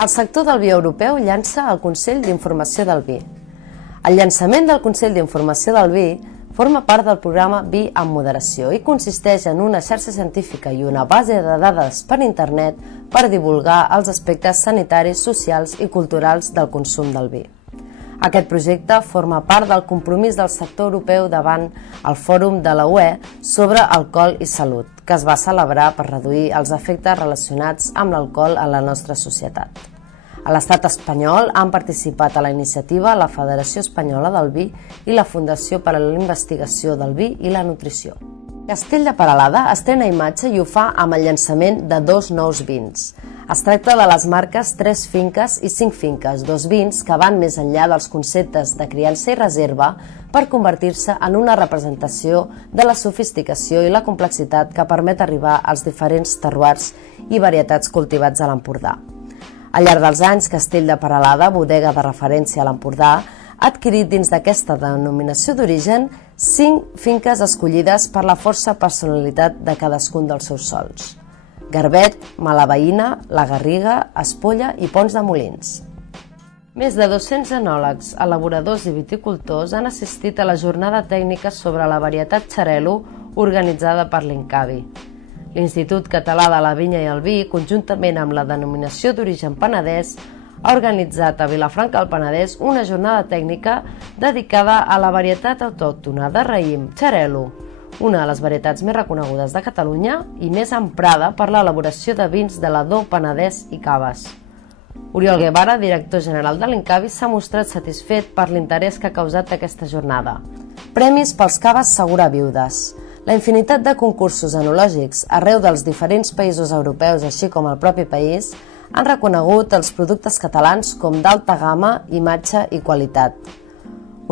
El sector del vi europeu llança el Consell d'Informació del Vi. El llançament del Consell d'Informació del Vi forma part del programa Vi amb moderació i consisteix en una xarxa científica i una base de dades per internet per divulgar els aspectes sanitaris, socials i culturals del consum del vi. Aquest projecte forma part del compromís del sector europeu davant el Fòrum de la UE sobre alcohol i salut, que es va celebrar per reduir els efectes relacionats amb l'alcohol a la nostra societat. A l'estat espanyol han participat a la iniciativa la Federació Espanyola del Vi i la Fundació per a la Investigació del Vi i la Nutrició. Castell de Perelada estrena imatge i ho fa amb el llançament de 2 nous vins. Es tracta de les marques 3 finques i 5 finques, 2 vins que van més enllà dels conceptes de criança i reserva per convertir-se en una representació de la sofisticació i la complexitat que permet arribar als diferents terroirs i varietats cultivats a l'Empordà. Al llarg dels anys, Castell de Perelada, bodega de referència a l'Empordà, ha adquirit dins d'aquesta denominació d'origen 5 finques escollides per la força personalitat de cadascun dels seus sols: Garbet, Malaveïna, La Garriga, Espolla i Pons de Molins. Més de 200 enòlegs, elaboradors i viticultors han assistit a la jornada tècnica sobre la varietat xarel organitzada per l'INCAVI. L'Institut Català de la Vinya i el Vi, conjuntament amb la denominació d'origen Penedès, ha organitzat a Vilafranca del Penedès una jornada tècnica dedicada a la varietat autòctona de raïm xarel, una de les varietats més reconegudes de Catalunya i més emprada per l'elaboració de vins de l'Adó, Penedès i Caves. Oriol Guevara, director general de l'INCAVI, s'ha mostrat satisfet per l'interès que ha causat aquesta jornada. Premis pels Caves Segura Viudas. La infinitat de concursos enològics arreu dels diferents països europeus, així com el propi país, han reconegut els productes catalans com d'alta gamma, imatge i qualitat.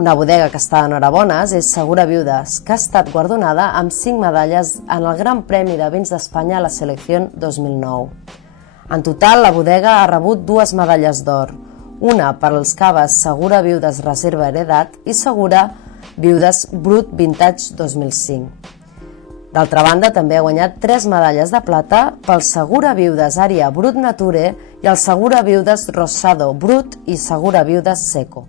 Una bodega que està d'enhorabones és Segura Viudas, que ha estat guardonada amb 5 medalles en el Gran Premi de Vins d'Espanya a la Selecció 2009. En total, la bodega ha rebut 2 medalles d'or, una per als caves Segura Viudas Reserva Heredat i Segura Viudas Brut Vintage 2005. D'altra banda, també ha guanyat 3 medalles de plata pel Segura Viudas Àrea Brut Nature i el Segura Viudas Rosado Brut i Segura Viudas Seco.